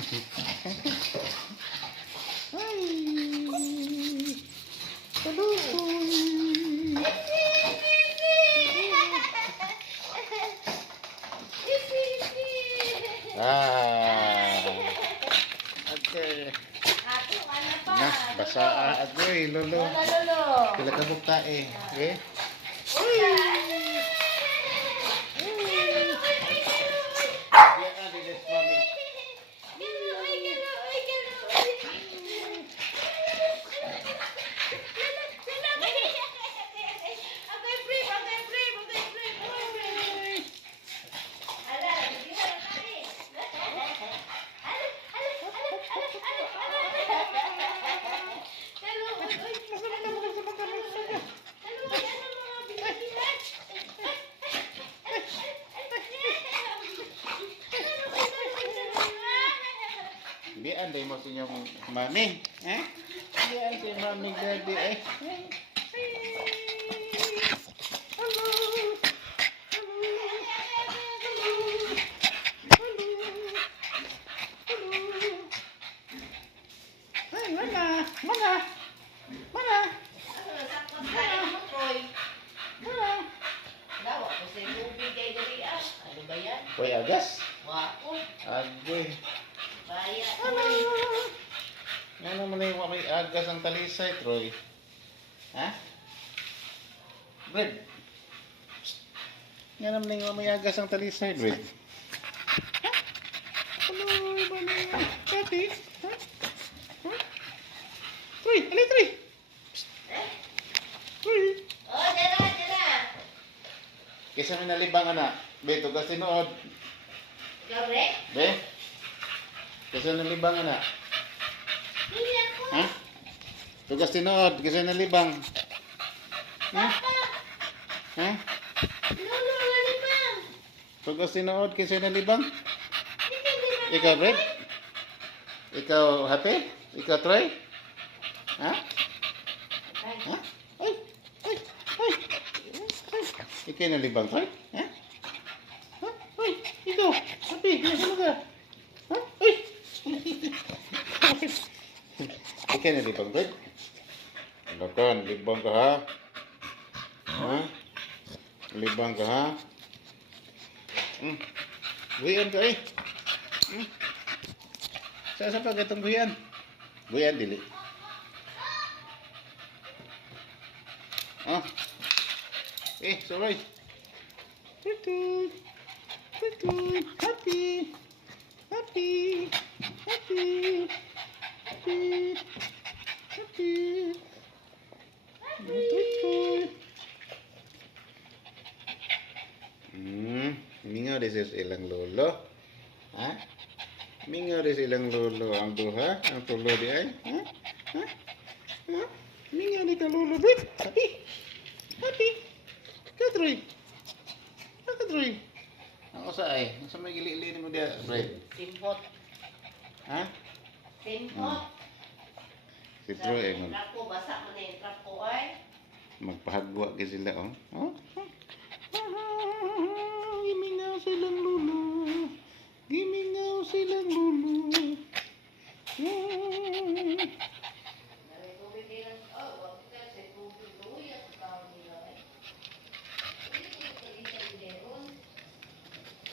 Ay. Kalukoy. Okay. Nah, basa agoy lolo. Pila ka bukta eh. Okay? Bian deh mo sa inyong mami. Bian si mami daddy eh. Hello. Ay, mana? Koy agas? Agoy. Ano? Nga naman na yung may agas ang talisay, Troy. Ha? Bread. Nga naman na yung may agas ang talisay, Bread. Ano ba na yan? Kati? Ha? Troy, alay, Troy. Troy. Oh, dala. Kesa may nalibang anak. Be, tugas tinuod. Correct? Be? Kesa nalibang anak. Hindi ako. Ha? Tugas tinuod, kesa nalibang. Ha? Ha? Lolo, malibang. Tugas tinuod, kesa nalibang. Hindi Ikaw, Brad? Ikaw, happy? Ikaw, Troy? Ha? Ha? Ay! Ikaw nalibang, Troy? Ha? Ha? Ay! Ikaw! Happy! Ano ka? Ha? Ay! Ikaw nalibang, Brad? Ano ka? Nalibang ka, ha? Ha? Nalibang ka, ha? Guyan ka, eh. Sa pa itong guyan? Guyan, dili. Sorry. Tutut. Happy. Tutut. Mingaw din sa ilang lolo. Ha? Mingaw din sa ilang lolo ang duha, ang tulo di ay. Ha? Mingaw din ka lolo, Brad. Happy. Katroy. Katroy. Ako sa ay, sa may gili-gili mo dia, Brad. Simpot. Ha? Simpot. Si Troy ay Trapo, basa mo na yung trapo ay. magpahagwa ka sila, oh. Gimingaw silang lolo. Gimingaw silang lolo.